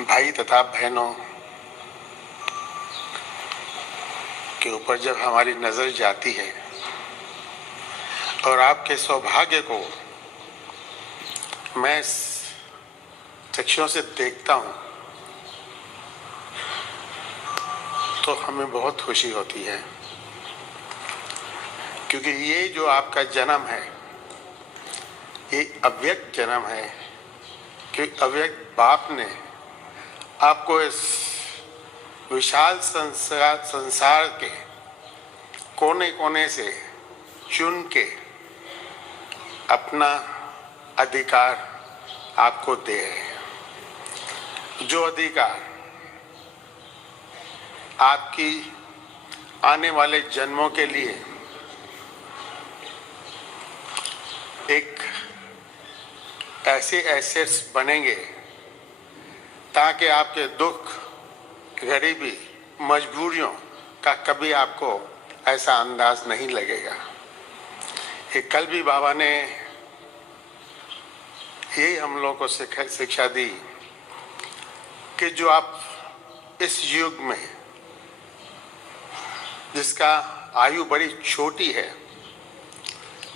भाई तथा बहनों के ऊपर जब हमारी नजर जाती है और आपके सौभाग्य को मैं चक्षुओं से देखता हूं तो हमें बहुत खुशी होती है, क्योंकि ये जो आपका जन्म है ये अव्यक्त जन्म है कि अव्यक्त बाप ने आपको इस विशाल संसार के कोने कोने से चुन के अपना अधिकार आपको दे है। जो अधिकार आपकी आने वाले जन्मों के लिए एक ऐसे एसेट्स बनेंगे ताकि आपके दुख, गरीबी, मजबूरियों का कभी आपको ऐसा अंदाज नहीं लगेगा। कि कल भी बाबा ने यही हम लोगों को शिक्षा दी कि जो आप इस युग में जिसका आयु बड़ी छोटी है,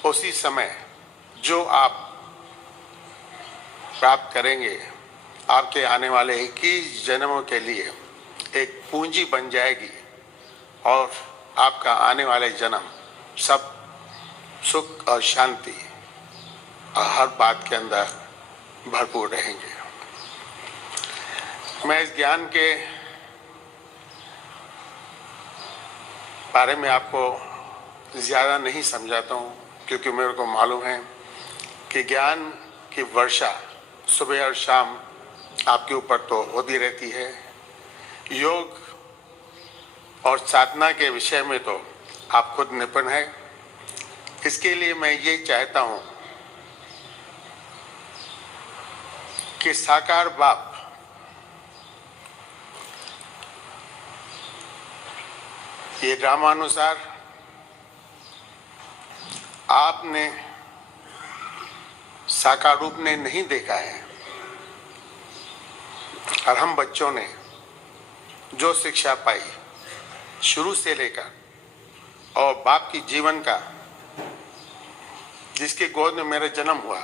उसी समय जो आप प्राप्त करेंगे आपके आने वाले 21 जन्मों के लिए एक पूंजी बन जाएगी और आपका आने वाले जन्म सब सुख और शांति और हर बात के अंदर भरपूर रहेंगे। मैं इस ज्ञान के बारे में आपको ज़्यादा नहीं समझाता हूँ, क्योंकि मेरे को मालूम है कि ज्ञान की वर्षा सुबह और शाम आपके ऊपर तो होती रहती है। योग और साधना के विषय में तो आप खुद निपुण है। इसके लिए मैं ये चाहता हूँ कि साकार बाप ये ड्रामानुसार आपने साकार रूप ने नहीं देखा है, और हम बच्चों ने जो शिक्षा पाई शुरू से लेकर और बाप की जीवन का, जिसके गोद में मेरा जन्म हुआ,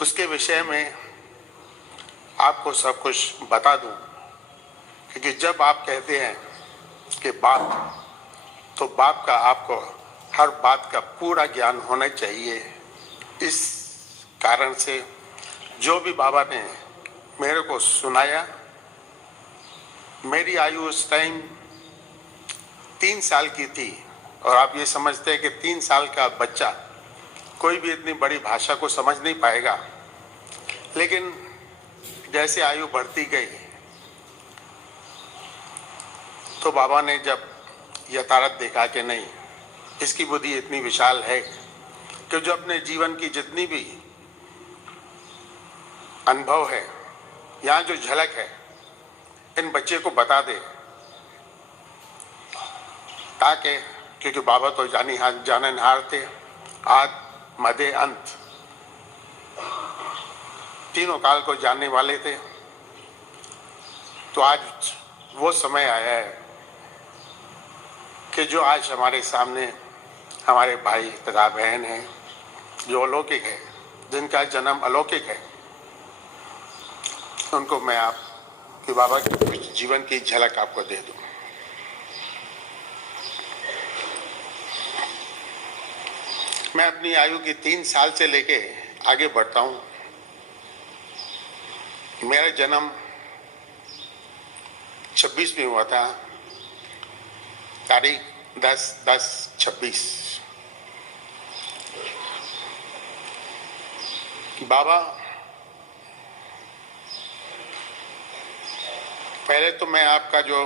उसके विषय में आपको सब कुछ बता दूं। क्योंकि जब आप कहते हैं कि बाप, तो बाप का आपको हर बात का पूरा ज्ञान होना चाहिए। इस कारण से जो भी बाबा ने मेरे को सुनाया, मेरी आयु उस टाइम 3 साल की थी, और आप ये समझते हैं कि 3 साल का बच्चा कोई भी इतनी बड़ी भाषा को समझ नहीं पाएगा। लेकिन जैसे आयु बढ़ती गई तो बाबा ने जब यथार्थ देखा कि नहीं, इसकी बुद्धि इतनी विशाल है कि जो अपने जीवन की जितनी भी अनुभव है, यहाँ जो झलक है, इन बच्चे को बता दे, ताकि क्योंकि बाबा तो जाननहार थे, आद मध्य अंत तीनों काल को जानने वाले थे। तो आज वो समय आया है कि जो आज हमारे सामने हमारे भाई तथा बहन हैं, जो अलौकिक है, जिनका जन्म अलौकिक है, उनको मैं आपके बाबा के जीवन की झलक आपको दे दूं। मैं अपनी आयु की 3 साल से लेके आगे बढ़ता हूं। मेरा जन्म 26 में हुआ था, तारीख 10/10/26। बाबा, पहले तो मैं आपका जो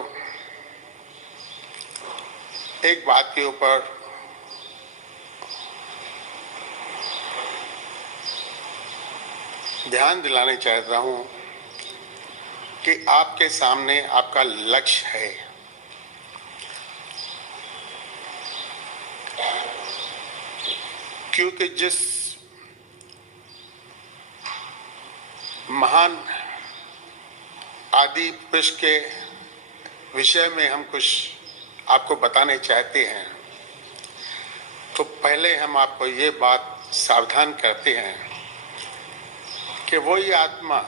एक बात के ऊपर ध्यान दिलाने चाहता हूं कि आपके सामने आपका लक्ष्य है। क्योंकि जिस महान आदि पुरुष के विषय में हम कुछ आपको बताने चाहते हैं, तो पहले हम आपको ये बात सावधान करते हैं कि वही आत्मा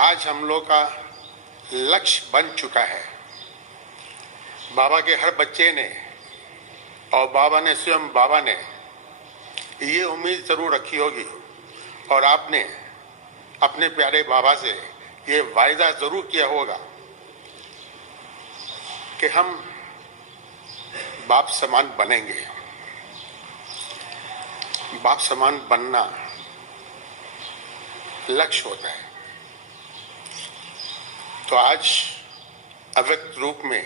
आज हम लोग का लक्ष्य बन चुका है। बाबा के हर बच्चे ने और बाबा ने स्वयं बाबा ने ये उम्मीद जरूर रखी होगी और आपने अपने प्यारे बाबा से ये वायदा जरूर किया होगा कि हम बाप समान बनेंगे। बाप समान बनना लक्ष्य होता है। तो आज अव्यक्त रूप में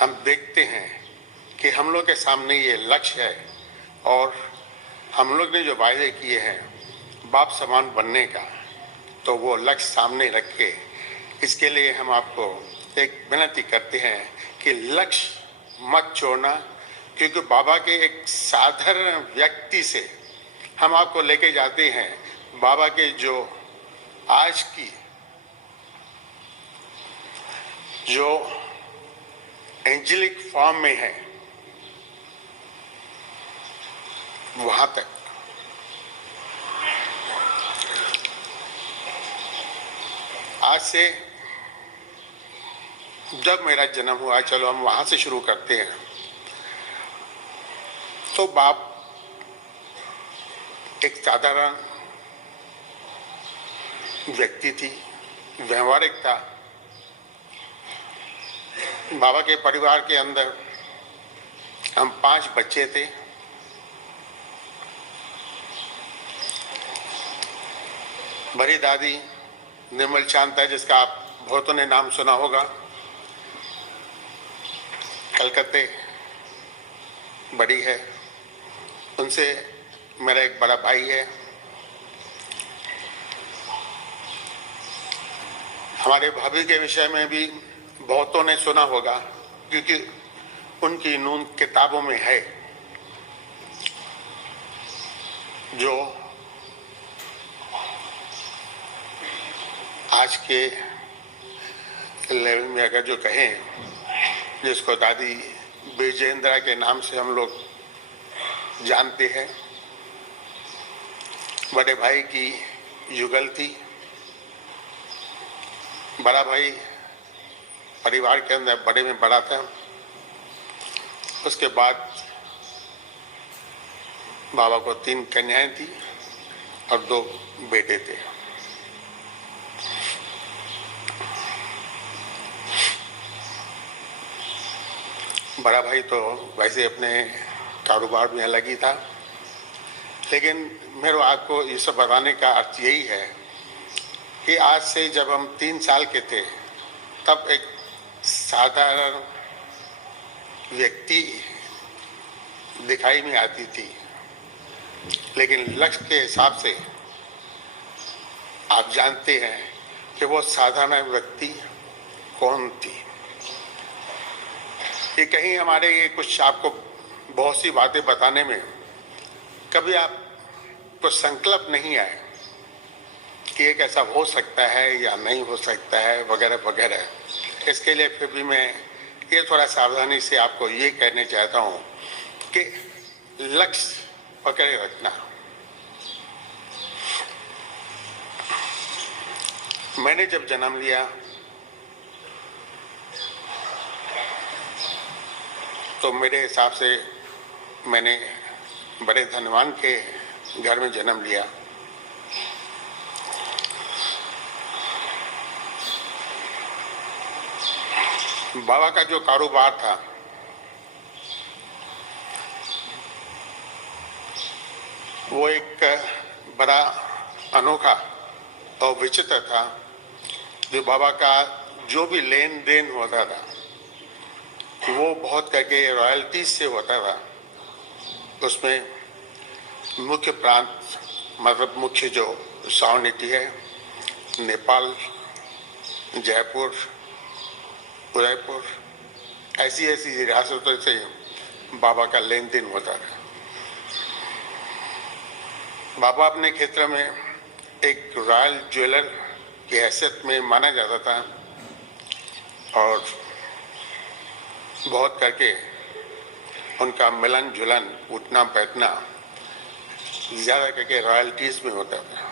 हम देखते हैं कि हम लोग के सामने ये लक्ष्य है और हम लोग ने जो वायदे किए हैं बाप समान बनने का, तो वो लक्ष्य सामने रख के इसके लिए हम आपको एक विनती करते हैं कि लक्ष्य मत छोड़ना, क्योंकि बाबा के एक साधारण व्यक्ति से हम आपको लेके जाते हैं बाबा के जो आज की जो एंजेलिक फॉर्म में है वहां तक। आज से जब मेरा जन्म हुआ, चलो हम वहां से शुरू करते हैं। तो बाप एक साधारण व्यक्ति थी, व्यवहारिक था। बाबा के परिवार के अंदर हम 5 बच्चे थे। बड़ी दादी निर्मल शांता, जिसका आप बहुतों ने नाम सुना होगा, कलकत्ते बड़ी है। उनसे मेरा एक बड़ा भाई है। हमारे भाभी के विषय में भी बहुतों ने सुना होगा, क्योंकि उनकी नून किताबों में है। जो आज के लेवल में अगर जो कहें, जिसको दादी विजेंद्रा के नाम से हम लोग जानते हैं, बड़े भाई की युगल थी। बड़ा भाई परिवार के अंदर बड़े में बड़ा था। उसके बाद बाबा को 3 कन्याएं थी और 2 बेटे थे। बड़ा भाई तो वैसे अपने कारोबार में अलग ही था, लेकिन मेरे आपको ये सब बताने का अर्थ यही है कि आज से जब हम 3 साल के थे, तब एक साधारण व्यक्ति दिखाई में आती थी, लेकिन लक्ष्य के हिसाब से आप जानते हैं कि वो साधारण व्यक्ति कौन थी। ये कहीं हमारे ये कुछ आपको बहुत सी बातें बताने में कभी आपको संकल्प नहीं आए कि एक ऐसा हो सकता है या नहीं हो सकता है वगैरह वगैरह। इसके लिए फिर भी मैं ये थोड़ा सावधानी से आपको ये कहने चाहता हूँ कि लक्ष्य पकड़े रखना। मैंने जब जन्म लिया तो मेरे हिसाब से मैंने बड़े धनवान के घर में जन्म लिया। बाबा का जो कारोबार था वो एक बड़ा अनोखा और विचित्र था। जो बाबा का जो भी लेन देन होता था वो बहुत करके रॉयल्टी से होता था। उसमें मुख्य प्रांत मतलब मुख्य जो सावनीति है, नेपाल, जयपुर, उदयपुर, ऐसी ऐसी रियासतों से बाबा का लेन देन होता था। बाबा अपने क्षेत्र में एक रॉयल ज्वेलर की हैसियत में माना जाता था और बहुत करके उनका मिलन जुलन उठना बैठना ज़्यादा करके रॉयल्टीज़ में होता था।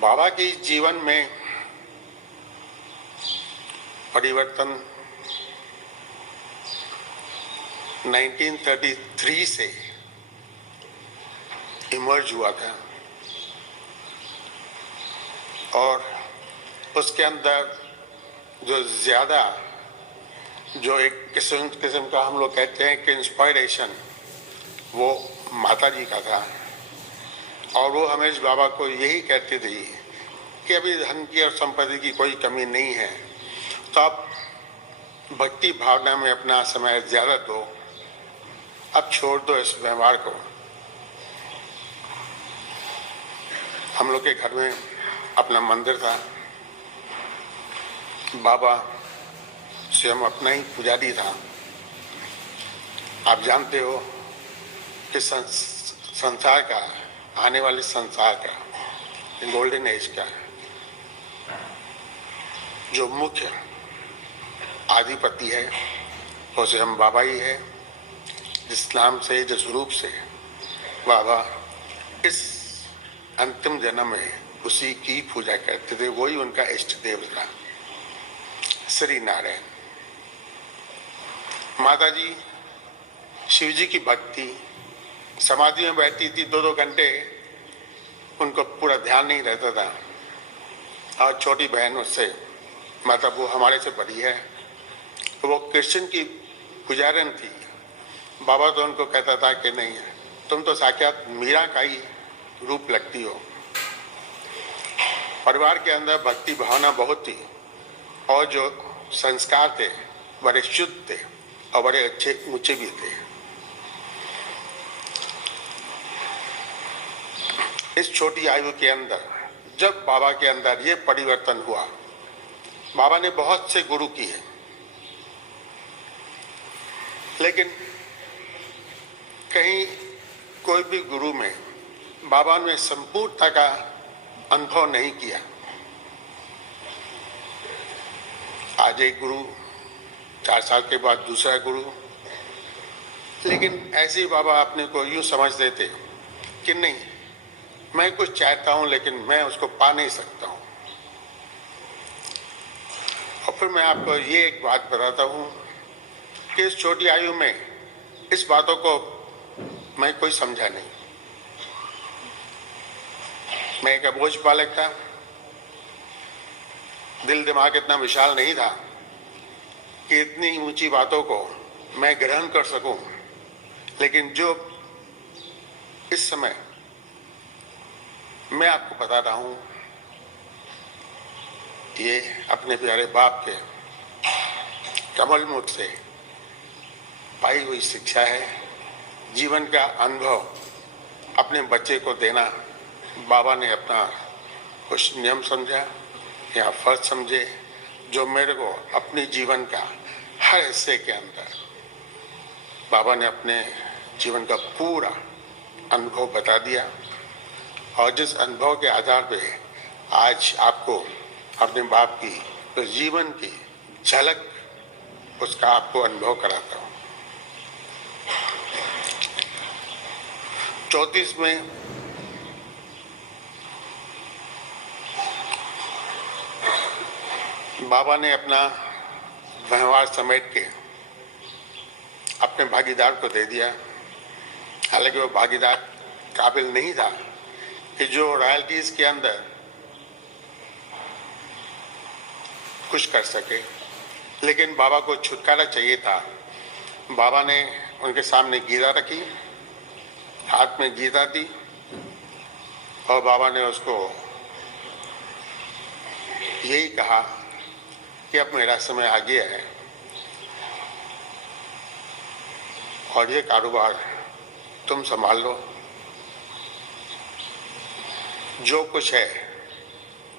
बाबा के जीवन में परिवर्तन 1933 से इमर्ज हुआ था और उसके अंदर जो एक किस्म का हम लोग कहते हैं कि इंस्पायरेशन वो माता जी का था और वो हमेशा बाबा को यही कहती थी कि अभी धन की और संपत्ति की कोई कमी नहीं है, तो आप भक्ति भावना में अपना समय ज़्यादा दो, अब छोड़ दो इस व्यवहार को। हम लोग के घर में अपना मंदिर था, बाबा स्वयं अपना ही पुजारी था। आप जानते हो कि संसार का, आने वाले संसार का, गोल्डन एज का जो मुख्य आधिपति है वो स्वयं बाबा ही है। जिस नाम से, जिस रूप से बाबा इस अंतिम जन्म में उसी की पूजा करते थे, वही उनका इष्ट देव था, श्री नारायण। माता जी शिव जी की भक्ति, समाधि में बैठती थी 2-2 घंटे, उनको पूरा ध्यान नहीं रहता था। और छोटी बहन उससे, मतलब वो हमारे से बड़ी है, वो कृष्ण की पुजारन थी। बाबा तो उनको कहता था कि नहीं, तुम तो साक्षात मीरा का ही रूप लगती हो। परिवार के अंदर भक्ति भावना बहुत थी और जो संस्कार थे बड़े शुद्ध थे और बड़े अच्छे ऊंचे भी थे। इस छोटी आयु के अंदर जब बाबा के अंदर ये परिवर्तन हुआ, बाबा ने बहुत से गुरु किए, लेकिन कहीं कोई भी गुरु में बाबा ने संपूर्णता का अनुभव नहीं किया। आज एक गुरु, 4 साल के बाद दूसरा गुरु, लेकिन ऐसे ही बाबा अपने को यूं समझते थे कि नहीं, मैं कुछ चाहता हूं लेकिन मैं उसको पा नहीं सकता हूं। और फिर मैं आपको ये एक बात बताता हूं कि इस छोटी आयु में इस बातों को मैं कोई समझा नहीं। मैं एक अबोझ बालक था, दिल दिमाग इतना विशाल नहीं था कि इतनी ऊंची बातों को मैं ग्रहण कर सकूं। लेकिन जो इस समय मैं आपको बता रहा हूं, ये अपने प्यारे बाप के कमल मुख से पाई हुई शिक्षा है। जीवन का अनुभव अपने बच्चे को देना बाबा ने अपना कुछ नियम समझा या फर्ज समझे, जो मेरे को अपने जीवन का हर हिस्से के अंदर बाबा ने अपने जीवन का पूरा अनुभव बता दिया। और जिस अनुभव के आधार पे आज आपको अपने बाप की तो जीवन की झलक उसका आपको अनुभव कराता हूँ। 34 में बाबा ने अपना व्यवहार समेट के अपने भागीदार को दे दिया। हालांकि वो भागीदार काबिल नहीं था कि जो रॉयल्टीज के अंदर कुछ कर सके, लेकिन बाबा को छुटकारा चाहिए था। बाबा ने उनके सामने गीता रखी, हाथ में गीता दी और बाबा ने उसको यही कहा कि अब मेरा समय आ गया है और ये कारोबार तुम संभाल लो। जो कुछ है,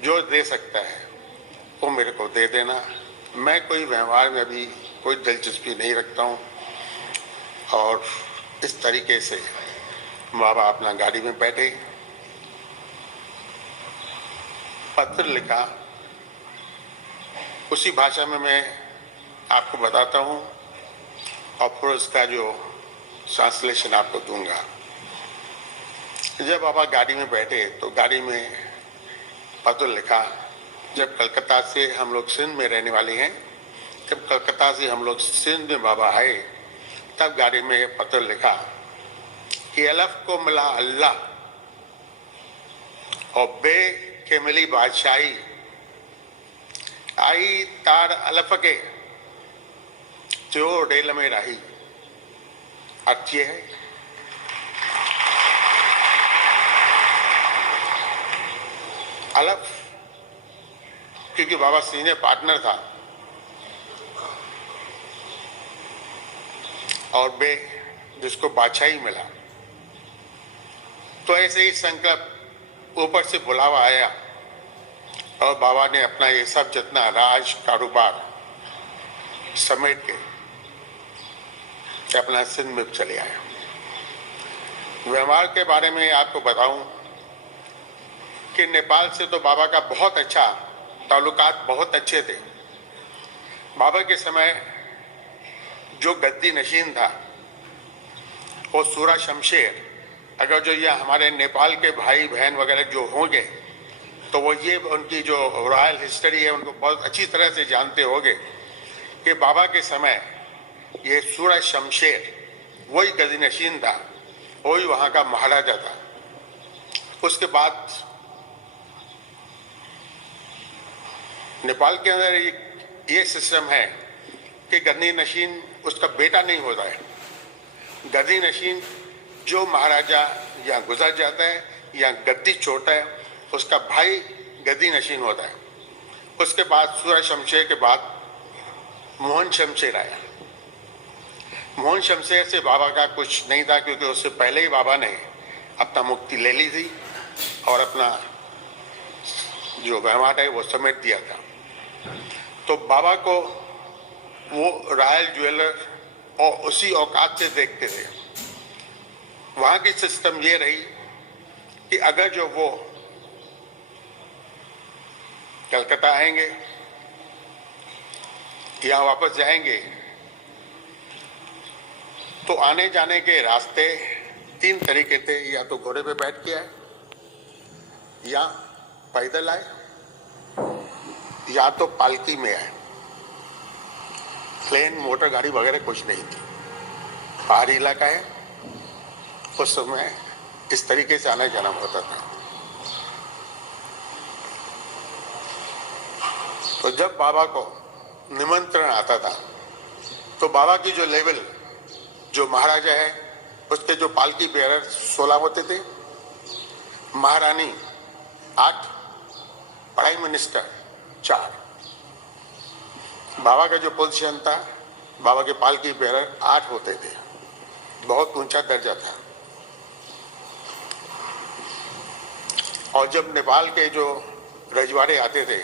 जो दे सकता है वो मेरे को दे देना। मैं कोई व्यवहार में अभी कोई दिलचस्पी नहीं रखता हूँ। और इस तरीके से बाबा अपना गाड़ी में बैठे, पत्र लिखा, उसी भाषा में मैं आपको बताता हूँ और फिर उसका जो ट्रांसलेशन आपको दूंगा। जब बाबा गाड़ी में बैठे तो गाड़ी में पत्र लिखा। जब कलकत्ता से हम लोग सिंध में रहने वाले हैं, जब कलकत्ता से हम लोग सिंध में बाबा आए तब गाड़ी में पत्र लिखा कि अलफ को मिला अल्लाह और बे के मिली बादशाही, आई तार अलफ के जो डेल में रही। अर्थ ये है अलफ, क्योंकि बाबा सीनियर पार्टनर था, और बे जिसको बादशाही मिला। तो ऐसे ही संकल्प ऊपर से बुलावा आया और बाबा ने अपना ये सब जितना राज कारोबार समेट के अपना सिंध में चले आया। व्यवहार के बारे में आपको बताऊं कि नेपाल से तो बाबा का बहुत अच्छा ताल्लुकात बहुत अच्छे थे। बाबा के समय जो गद्दी नशीन था वो सूरा शमशेर, अगर जो ये हमारे नेपाल के भाई बहन वगैरह जो होंगे तो वो ये उनकी जो रॉयल हिस्ट्री है उनको बहुत अच्छी तरह से जानते होंगे कि बाबा के समय ये सूरा शमशेर वही गद्दी नशीन था, वही वहाँ का महाराजा था। उसके बाद नेपाल के अंदर ये सिस्टम है कि गद्दी नशीन उसका बेटा नहीं होता है। गद्दी नशीन जो महाराजा या गुजर जाता है या गद्दी छोड़ता है उसका भाई गद्दी नशीन होता है। उसके बाद सूरा शमशेर के बाद मोहन शमशेर आया। मोहन शमशेर से बाबा का कुछ नहीं था, क्योंकि उससे पहले ही बाबा ने अपना मुक्ति ले ली थी और अपना जो व्यवहार है वो समेट दिया था। तो बाबा को वो रॉयल ज्वेलर और उसी औकात से देखते थे। वहाँ की सिस्टम ये रही कि अगर जो वो कलकत्ता आएंगे या वापस जाएंगे तो आने जाने के रास्ते 3 तरीके थे, या तो घोड़े पे बैठ के आए, या पैदल आए, या तो पालकी में आए। प्लेन मोटर गाड़ी वगैरह कुछ नहीं थी, पहाड़ी इलाका है। उस समय इस तरीके से आना जाना होता था। तो जब बाबा को निमंत्रण आता था तो बाबा की जो लेवल जो महाराजा है उसके जो पालकी बेरर 16 होते थे, महारानी 8, प्राइम मिनिस्टर 4। बाबा का जो पोजीशन था, बाबा के पालकी बेरर 8 होते थे। बहुत ऊंचा दर्जा था। और जब नेपाल के जो रजवाड़े आते थे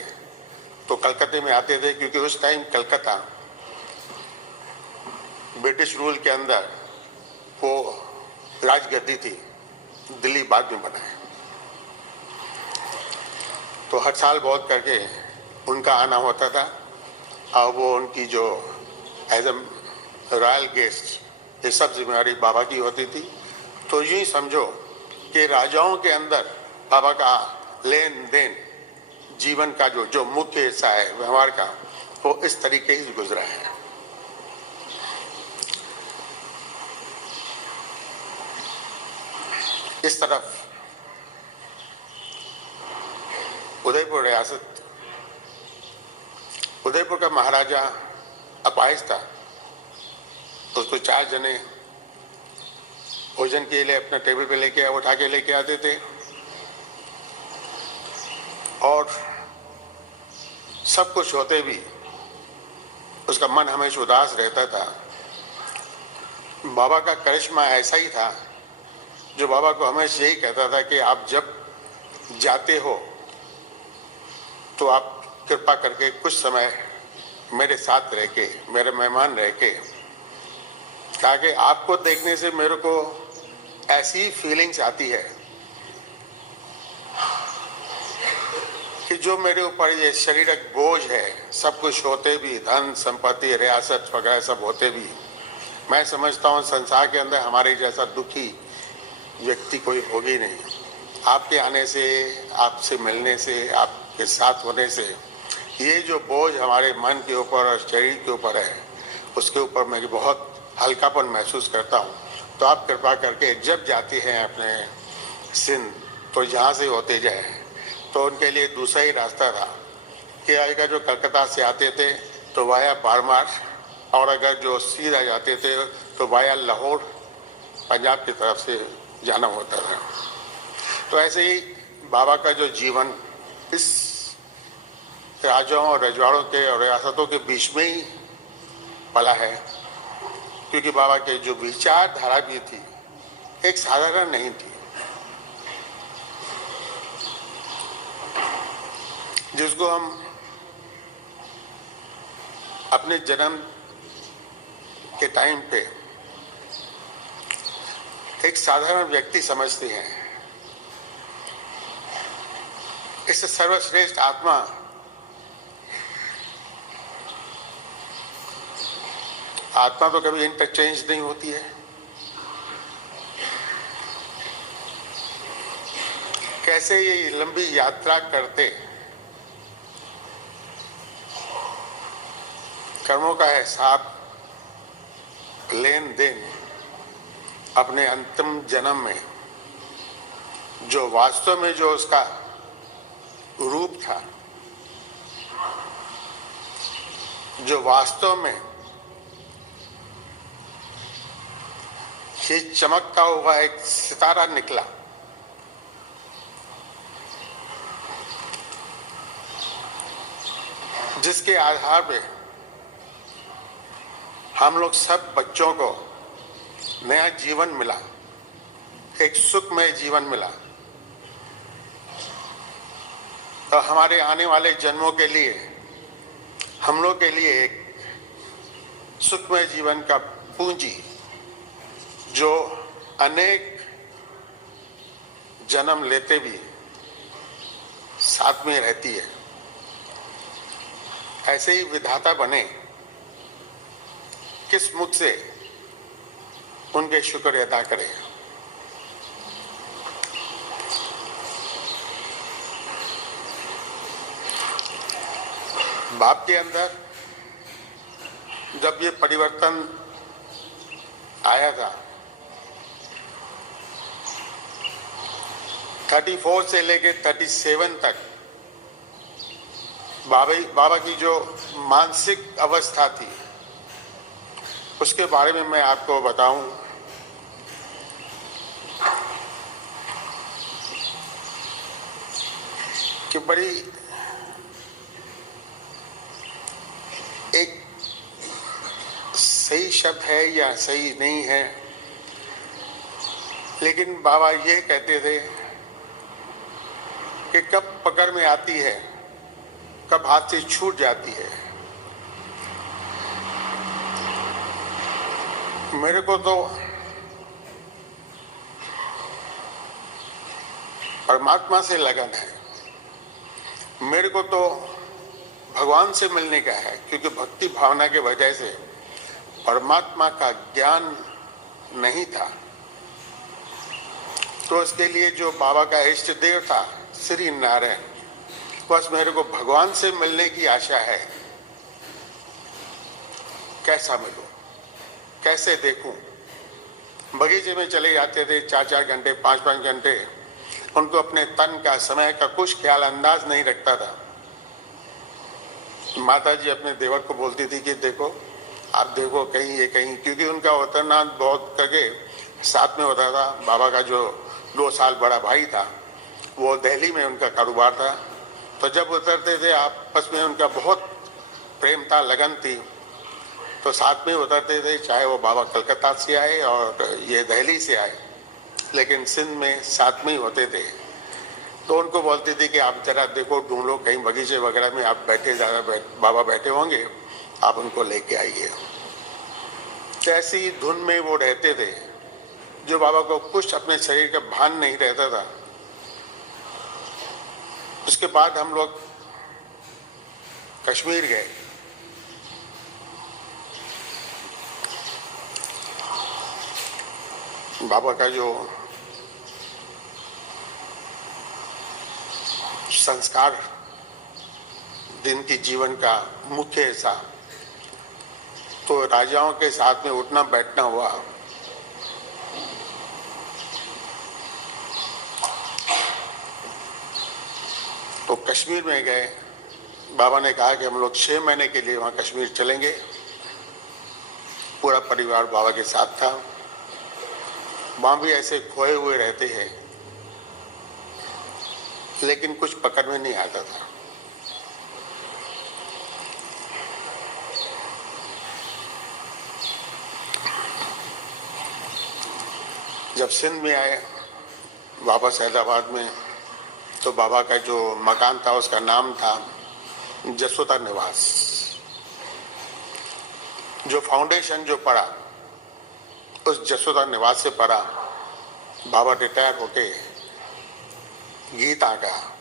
तो कलकत्ते में आते थे, क्योंकि उस टाइम कलकत्ता ब्रिटिश रूल के अंदर वो राजगद्दी थी। दिल्ली बाद में बना है। तो हर साल बहुत करके उनका आना होता था और वो उनकी जो एज ए रॉयल गेस्ट ये सब जिम्मेदारी बाबा की होती थी। तो यूँ ही समझो कि राजाओं के अंदर बाबा का लेन देन जीवन का जो मुख्य हिस्सा है व्यवहार का, वो इस तरीके से गुजरा है। इस तरफ उदयपुर रियासत, उदयपुर का महाराजा अपाहिज था। तो उसको 4 जने भोजन के लिए अपना टेबल पे लेके उठा के लेके आते थे और सब कुछ होते भी उसका मन हमेशा उदास रहता था। बाबा का करिश्मा ऐसा ही था जो बाबा को हमेशा यही कहता था कि आप जब जाते हो तो आप कृपा करके कुछ समय मेरे साथ रह के, मेरे मेहमान रह के, ताकि आपको देखने से मेरे को ऐसी फीलिंग्स आती है कि जो मेरे ऊपर ये शारीरिक बोझ है, सब कुछ होते भी, धन संपत्ति रियासत वगैरह सब होते भी, मैं समझता हूँ संसार के अंदर हमारे जैसा दुखी व्यक्ति कोई होगी नहीं। आपके आने से, आपसे मिलने से, आपके साथ होने से ये जो बोझ हमारे मन के ऊपर और शरीर के ऊपर है, उसके ऊपर मैं बहुत हल्कापन महसूस करता हूँ। तो आप कृपा करके जब जाते हैं अपने सिंध, तो यहाँ से होते जाए। तो उनके लिए दूसरा ही रास्ता था कि अगर जो कलकत्ता से आते थे तो वाया बारमार, और अगर जो सीधा जाते थे तो वाया लाहौर, पंजाब की तरफ से जाना होता था। तो ऐसे ही बाबा का जो जीवन इस राजाओं और रजवाड़ों के और रियासतों के बीच में ही पला है, क्योंकि बाबा के जो विचारधारा भी थी एक साधारण नहीं थी। जिसको हम अपने जन्म के टाइम पे एक साधारण व्यक्ति समझते हैं, इस सर्वश्रेष्ठ आत्मा तो कभी इंटरचेंज नहीं होती है। कैसे ये लंबी यात्रा करते, कर्मों का हिसाब, लेन देन, अपने अंतिम जन्म में जो वास्तव में जो उसका रूप था, जो वास्तव में ये चमकता हुआ एक सितारा निकला, जिसके आधार पे हम लोग सब बच्चों को नया जीवन मिला, एक सुखमय जीवन मिला। तो हमारे आने वाले जन्मों के लिए, हम लोग के लिए एक सुखमय जीवन का पूंजी जो अनेक जन्म लेते भी साथ में रहती है, ऐसे ही विधाता बने। किस मुख से उनके शुक्र अदा करें। बाप के अंदर जब ये परिवर्तन आया था, 34 से लेके 37 तक बाबा की जो मानसिक अवस्था थी, उसके बारे में मैं आपको बताऊं कि बड़ी एक सही शब्द है या सही नहीं है, लेकिन बाबा ये कहते थे कि कब पकड़ में आती है, कब हाथ से छूट जाती है। मेरे को तो परमात्मा से लगन है, मेरे को तो भगवान से मिलने का है, क्योंकि भक्ति भावना के वजह से परमात्मा का ज्ञान नहीं था। तो इसके लिए जो बाबा का इष्ट देव था श्री नारायण, बस मेरे को भगवान से मिलने की आशा है। कैसा मिलूं, कैसे देखूं। बगीचे में चले जाते थे 4-4 घंटे, 5-5 घंटे, उनको अपने तन का, समय का कुछ ख्याल अंदाज नहीं रखता था। माता जी अपने देवर को बोलती थी कि देखो, आप देखो कहीं ये कहीं, क्योंकि उनका उतरना बहुत करके साथ में होता था। बाबा का जो 2 साल बड़ा भाई था, वो दिल्ली में उनका कारोबार था, तो जब उतरते थे आपस में उनका बहुत प्रेम था, लगन थी, तो साथ में उतरते थे, चाहे वो बाबा कलकत्ता से आए और ये दिल्ली से आए, लेकिन सिंध में साथ में ही होते थे। तो उनको बोलती थी कि आप जरा देखो ढूंढ लो कहीं बगीचे वगैरह में आप बाबा बैठे होंगे, आप उनको लेके आइए। तो ऐसी धुन में वो रहते थे जो बाबा को कुछ अपने शरीर का भान नहीं रहता था। उसके बाद हम लोग कश्मीर गए। बाबा का जो संस्कार दिन की जीवन का मुख्य हिस्सा तो राजाओं के साथ में उठना बैठना हुआ। तो कश्मीर में गए। बाबा ने कहा कि हम लोग 6 महीने के लिए वहां कश्मीर चलेंगे। पूरा परिवार बाबा के साथ था। वहां भी ऐसे खोए हुए रहते हैं, लेकिन कुछ पकड़ में नहीं आता था। जब सिंध में आए वापस हैदराबाद में, तो बाबा का जो मकान था उसका नाम था जसोदा निवास। जो फाउंडेशन जो पड़ा उस जसोदा निवास से पड़ा। बाबा रिटायर होके गीत आ गया।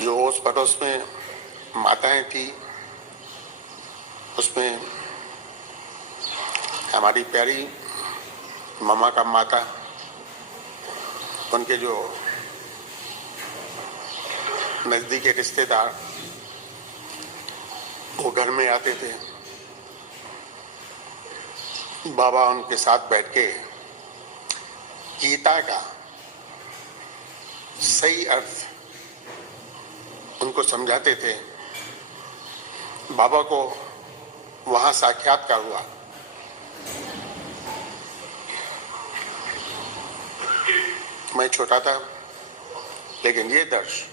जो ओस पड़ोस में माताएं थी, उसमें हमारी प्यारी मामा का माता, उनके जो नजदीकी रिश्तेदार वो घर में आते थे। बाबा उनके साथ बैठ के गीता का सही अर्थ उनको समझाते थे। बाबा को वहां साक्षात्कार हुआ। मैं छोटा था, लेकिन ये दर्श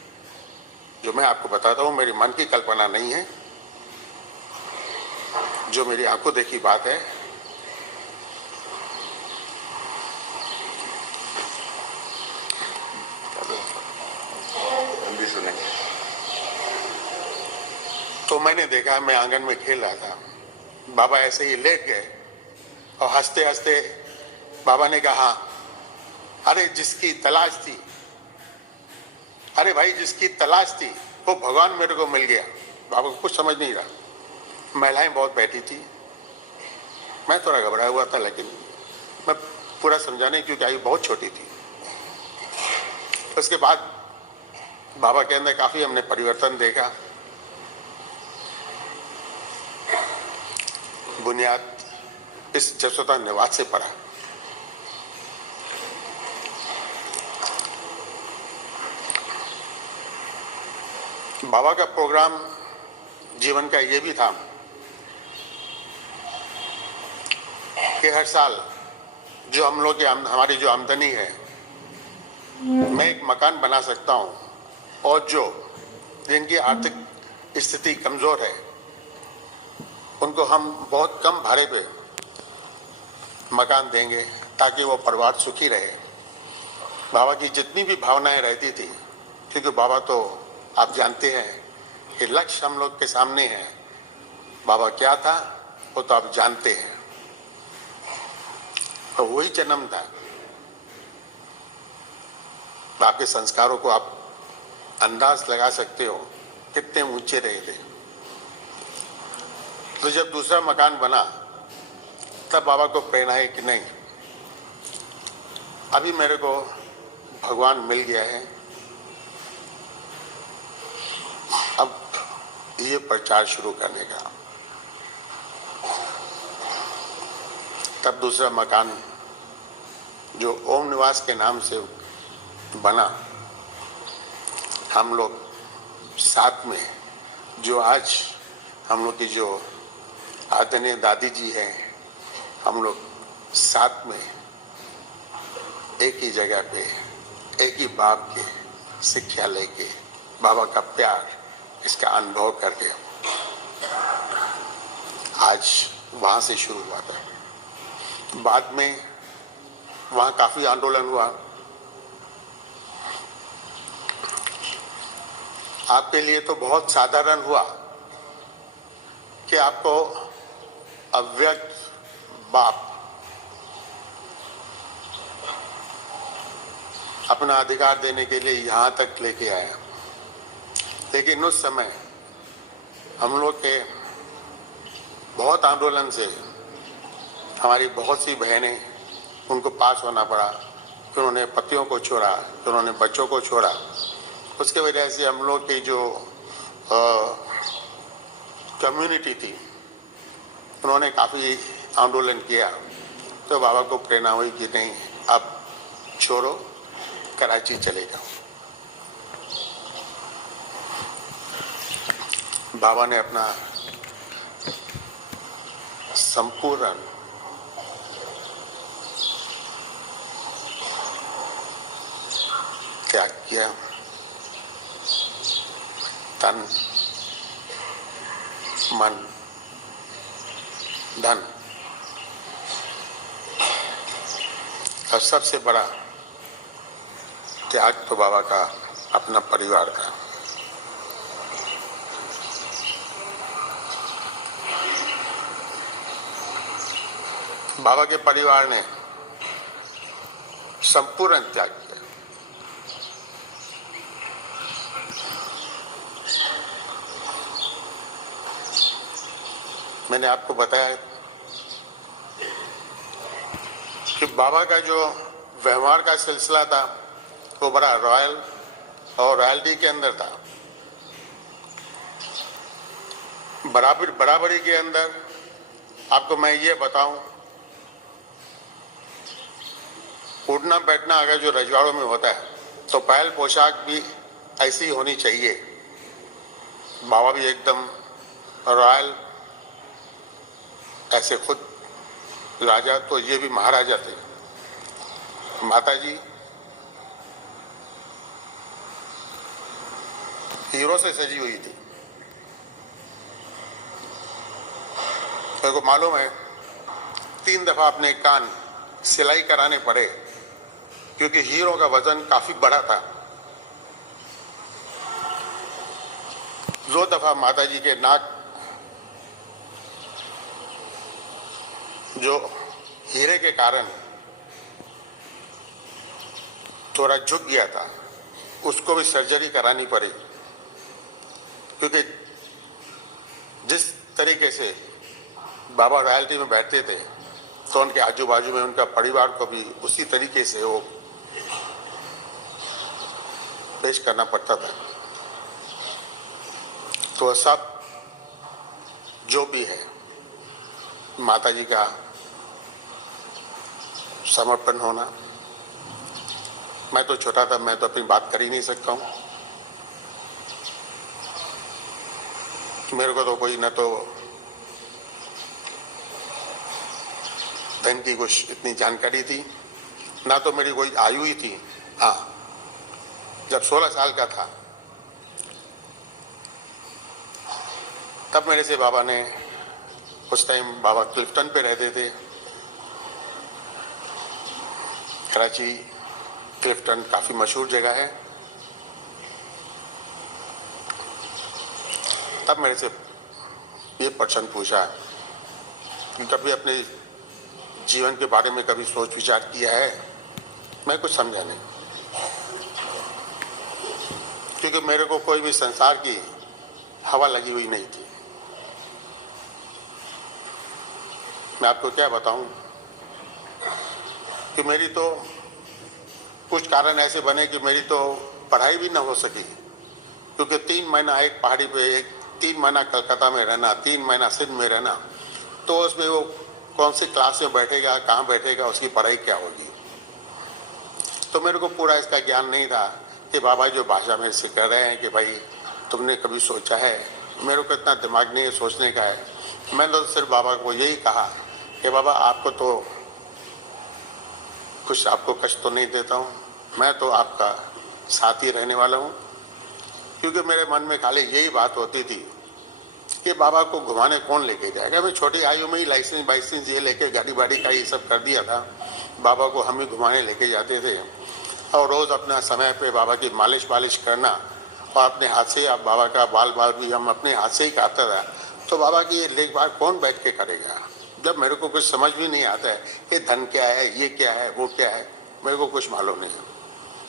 जो मैं आपको बताता हूँ मेरी मन की कल्पना नहीं है, जो मेरी आंखों देखी बात है। तो मैंने देखा, मैं आंगन में खेल रहा था, बाबा ऐसे ही लेट गए और हंसते हंसते बाबा ने कहा, अरे जिसकी तलाश थी, अरे भाई जिसकी तलाश थी वो भगवान मेरे को मिल गया। बाबा को कुछ समझ नहीं रहा। महिलाएं बहुत बैठी थी। मैं थोड़ा घबराया हुआ था, लेकिन मैं पूरा समझा नहीं क्योंकि आयु बहुत छोटी थी। उसके बाद बाबा के अंदर काफी हमने परिवर्तन देखा। बुनियाद इस जसोदा निवास से पड़ा। बाबा का प्रोग्राम जीवन का ये भी था कि हर साल जो हम लोग की हमारी जो आमदनी है, मैं एक मकान बना सकता हूं, और जो जिनकी आर्थिक स्थिति कमजोर है उनको हम बहुत कम भाड़े पे मकान देंगे ताकि वो परिवार सुखी रहे। बाबा की जितनी भी भावनाएं रहती थी, क्योंकि बाबा तो आप जानते हैं कि लक्ष्य हम लोग के सामने है। बाबा क्या था वो तो आप जानते हैं। तो वही जन्म था। आपके संस्कारों को आप अंदाज लगा सकते हो कितने ऊंचे रहे थे। तो जब दूसरा मकान बना तब बाबा को प्रेरणा है कि नहीं, अभी मेरे को भगवान मिल गया है, अब ये प्रचार शुरू करने का। तब दूसरा मकान जो ओम निवास के नाम से बना, हम लोग साथ में, जो आज हम लोग की जो आदरणीय दादी जी हैं, हम लोग साथ में एक ही जगह पे एक ही बाप के शिक्षा लेके बाबा का प्यार इसका अनुभव करके आज वहां से शुरू हुआ था। बाद में वहां काफी आंदोलन हुआ। आपके लिए तो बहुत साधारण हुआ कि आपको अव्यक्त बाप अपना अधिकार देने के लिए यहाँ तक लेके आया, लेकिन उस समय हम लोग के बहुत आंदोलन से हमारी बहुत सी बहनें, उनको पास होना पड़ा, फिर उन्होंने पतियों को छोड़ा, फिर उन्होंने बच्चों को छोड़ा। उसके वजह से हम लोग की जो कम्युनिटी थी, उन्होंने काफ़ी आंदोलन किया। तो बाबा को प्रेरणा हुई कि नहीं, अब छोड़ो, कराची चले जाओ। बाबा ने अपना संपूर्ण त्याग किया। तन, मन, धन और सबसे बड़ा त्याग तो बाबा का अपना परिवार का। बाबा के परिवार ने संपूर्ण त्याग किया। मैंने आपको बताया कि बाबा का जो व्यवहार का सिलसिला था वो बड़ा रॉयल और रॉयल्टी के अंदर था। बराबरी के अंदर आपको मैं ये बताऊं, उठना बैठना अगर जो रजवाड़ों में होता है तो पहल पोशाक भी ऐसी होनी चाहिए। बाबा भी एकदम रॉयल, ऐसे खुद राजा तो ये भी महाराजा थे। माता जी हीरो से सजी हुई थी। मेरे को मालूम है 3 दफा अपने कान सिलाई कराने पड़े, क्योंकि हीरो का वजन काफी बड़ा था। 2 दफा माता जी के नाक जो हीरे के कारण थोड़ा झुक गया था, उसको भी सर्जरी करानी पड़ी, क्योंकि जिस तरीके से बाबा रॉयल्टी में बैठते थे तो उनके आजू बाजू में उनका परिवार को भी उसी तरीके से वो पेश करना पड़ता था। तो सब जो भी है माता जी का समर्पण होना। मैं तो छोटा था, मैं तो अपनी बात कर ही नहीं सकता हूँ। मेरे को तो कोई न तो धन की कुछ इतनी जानकारी थी, ना तो मेरी कोई आयु ही थी। हाँ, जब 16 साल का था तब मेरे से बाबा ने, उस टाइम बाबा क्लिफ्टन पे रहते थे, कराची क्लिफ्टन काफी मशहूर जगह है। तब मेरे से ये प्रश्न पूछा कि कभी अपने जीवन के बारे में कभी सोच विचार किया है? मैं कुछ समझा नहीं, क्योंकि मेरे को कोई भी संसार की हवा लगी हुई नहीं थी। मैं आपको क्या बताऊं कि मेरी तो कुछ कारण ऐसे बने कि मेरी तो पढ़ाई भी ना हो सकी, क्योंकि 3 महीना एक पहाड़ी पे, 3 महीना कलकत्ता में रहना, 3 महीना सिंध में रहना, तो उसमें वो कौन सी क्लास में बैठेगा, कहाँ बैठेगा, उसकी पढ़ाई क्या होगी। तो मेरे को पूरा इसका ज्ञान नहीं था कि बाबा जो भाषा में से कह रहे हैं कि भाई तुमने कभी सोचा है। मेरे को इतना दिमाग नहीं है सोचने का है। मैंने तो सिर्फ बाबा को यही कहा कि बाबा आपको तो कुछ, आपको कष्ट तो नहीं देता हूँ, मैं तो आपका साथी रहने वाला हूँ। क्योंकि मेरे मन में खाली यही बात होती थी कि बाबा को घुमाने कौन लेके जाएगा। मैं छोटी आयु में ही लाइसेंस ये लेके गाड़ी वाड़ी का ये सब कर दिया था। बाबा को हम ही घुमाने लेके जाते थे और रोज़ अपना समय पे बाबा की मालिश करना और अपने हाथ से आप बाबा का बाल बाल भी हम अपने हाथ से ही काटता था, तो बाबा की ये देखभाल कौन बैठ के करेगा? जब मेरे को कुछ समझ भी नहीं आता है, ये धन क्या है, ये क्या है, वो क्या है, मेरे को कुछ मालूम नहीं है।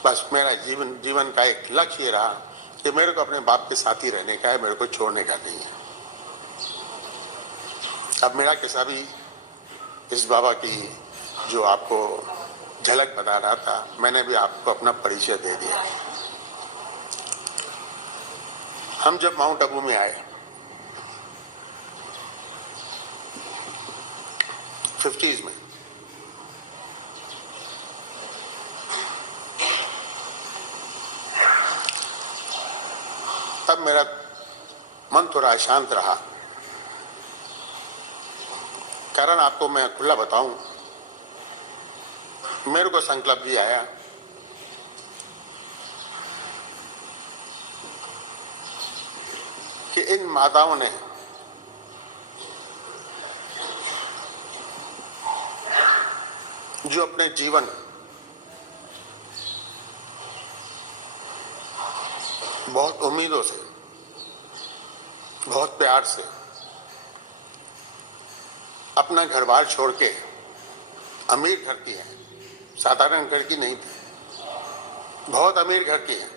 बस मेरा जीवन का एक लक्ष्य ये रहा कि मेरे को अपने बाप के साथ ही रहने का है, मेरे को छोड़ने का नहीं है। अब मेरा किस्सा भी इस बाबा की जो आपको झलक बता रहा था, मैंने भी आपको अपना परिचय दे दिया। हम जब माउंट आबू में आए 50s में, तब मेरा मन थोड़ा शांत रहा। कारण आपको मैं खुला बताऊं, मेरे को संकल्प भी आया कि इन माताओं ने जो अपने जीवन बहुत उम्मीदों से, बहुत प्यार से अपना घर बार छोड़ के, अमीर घर की है, साधारण घर की नहीं थी, बहुत अमीर घर की है,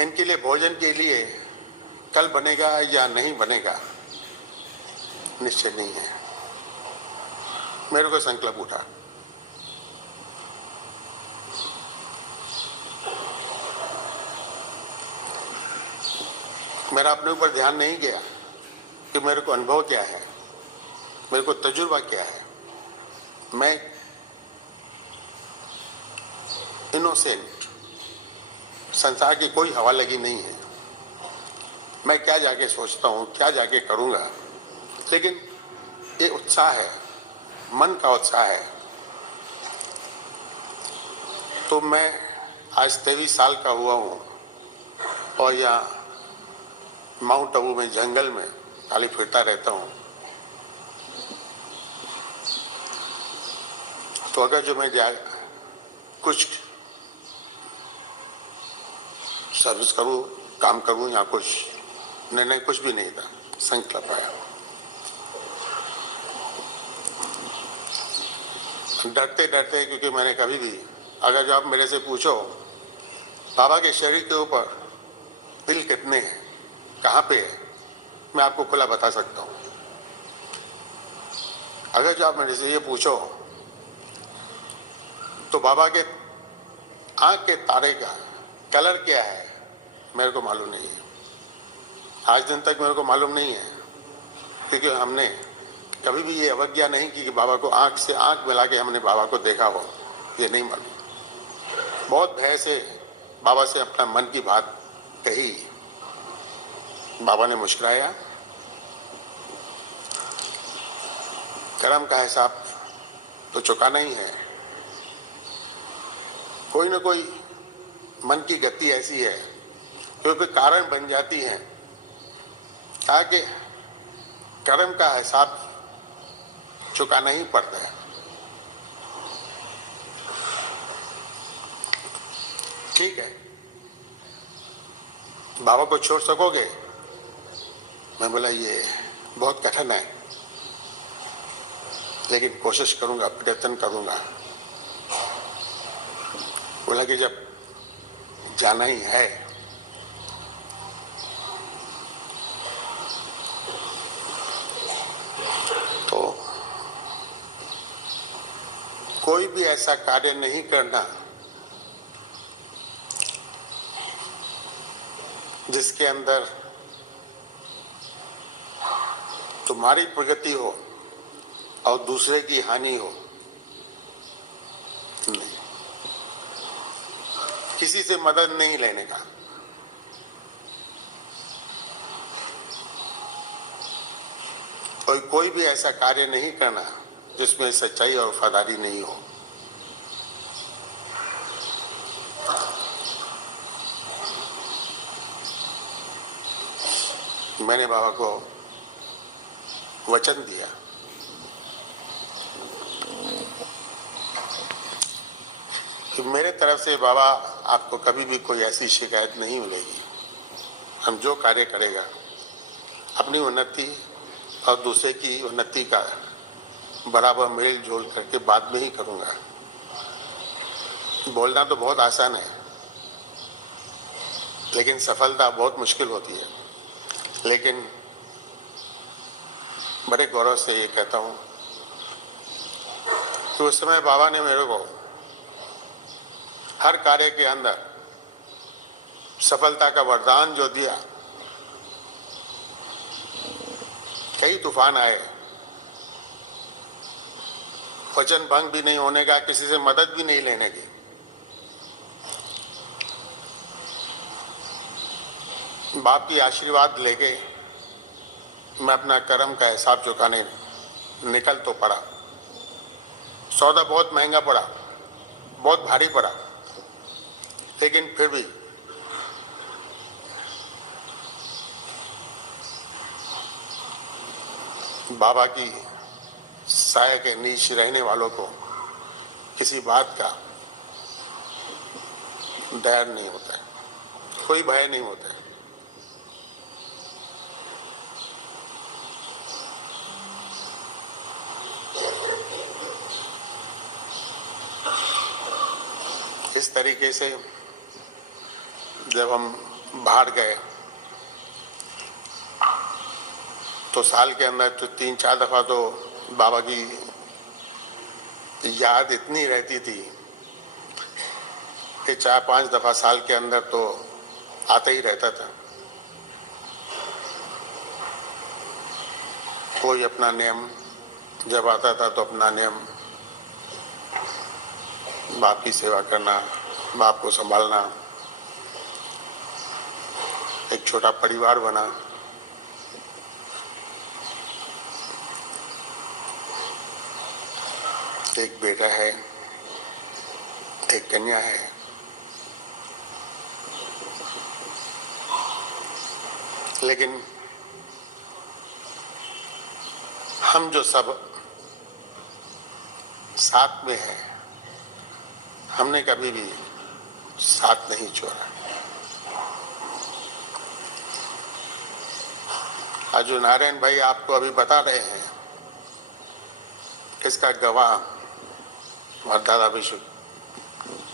इनके लिए भोजन के लिए कल बनेगा या नहीं बनेगा निश्चय नहीं है। मेरे को संकल्प उठा, मेरा अपने ऊपर ध्यान नहीं गया कि मेरे को अनुभव क्या है, मेरे को तजुर्बा क्या है। मैं इनोसेंट, संसार की कोई हवा लगी नहीं है। मैं क्या जाके सोचता हूँ, क्या जाके करूँगा, लेकिन ये उत्साह है, मन का उत्साह है। तो मैं आज 23 साल का हुआ हूँ और यहाँ माउंट आबू में जंगल में खाली फिरता रहता हूँ। तो अगर जो मैं कुछ सर्विस करूँ, काम करूँ या कुछ निर्णय कुछ भी नहीं था, संकल्प आया। डरते डरते, क्योंकि मैंने कभी भी, अगर जो आप मेरे से पूछो बाबा के शरीर के ऊपर तिल कितने हैं, कहाँ पे है, मैं आपको खुला बता सकता हूँ। अगर जो आप मेरे से ये पूछो तो बाबा के आंख के तारे का कलर क्या है, मेरे को मालूम नहीं है। आज दिन तक मेरे को मालूम नहीं है, क्योंकि हमने कभी भी ये अवज्ञा नहीं की कि बाबा को आंख से आंख मिला के हमने बाबा को देखा हो, ये नहीं मालूम। बहुत भय से बाबा से अपना मन की बात कही, बाबा ने मुस्कुराया। कर्म का हिसाब तो चुकाना ही है। कोई ना कोई मन की गति ऐसी है क्योंकि कारण बन जाती है, ताकि कर्म का हिसाब चुकाना ही पड़ता है। ठीक है, बाबा को छोड़ सकोगे? मैं बोला ये बहुत कठिन है, लेकिन कोशिश करूंगा, प्रयत्न करूंगा। बोला कि जब जाना ही है तो कोई भी ऐसा कार्य नहीं करना जिसके अंदर तुम्हारी प्रगति हो और दूसरे की हानि हो। नहीं, किसी से मदद नहीं लेने का। और कोई भी ऐसा कार्य नहीं करना जिसमें सच्चाई और वफादारी नहीं हो। मैंने बाबा को वचन दिया तो मेरे तरफ से बाबा आपको कभी भी कोई ऐसी शिकायत नहीं मिलेगी। हम जो कार्य करेगा अपनी उन्नति और दूसरे की उन्नति का बराबर मेल जोल करके बाद में ही करूँगा। बोलना तो बहुत आसान है, लेकिन सफलता बहुत मुश्किल होती है। लेकिन बड़े गौरव से ये कहता हूँ कि उस समय बाबा ने मेरे को हर कार्य के अंदर सफलता का वरदान जो दिया। कई तूफान आए, वचन भंग भी नहीं होने का, किसी से मदद भी नहीं लेने की। बाप की आशीर्वाद लेके मैं अपना कर्म का हिसाब चुकाने निकल तो पड़ा। सौदा बहुत महंगा पड़ा, बहुत भारी पड़ा, लेकिन फिर भी बाबा की साया के नीचे रहने वालों को किसी बात का डर नहीं होता है, कोई भय नहीं होता है। इस तरीके से जब हम बाहर गए तो साल के अंदर तो 3-4 दफा तो बाबा की याद इतनी रहती थी कि 4-5 दफा साल के अंदर तो आता ही रहता था। कोई अपना नियम जब आता था तो अपना नियम, बाप की सेवा करना, बाप को संभालना, एक छोटा परिवार बना। एक बेटा है, एक कन्या है। लेकिन हम जो सब साथ में हैं, हमने कभी भी साथ नहीं छोड़ा। आज जो नारायण भाई आपको अभी बता रहे हैं, इसका गवाह हमारे दादा विशु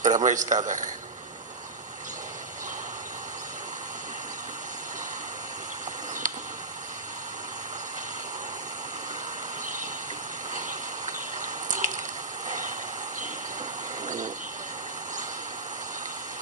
रमेश दादा है।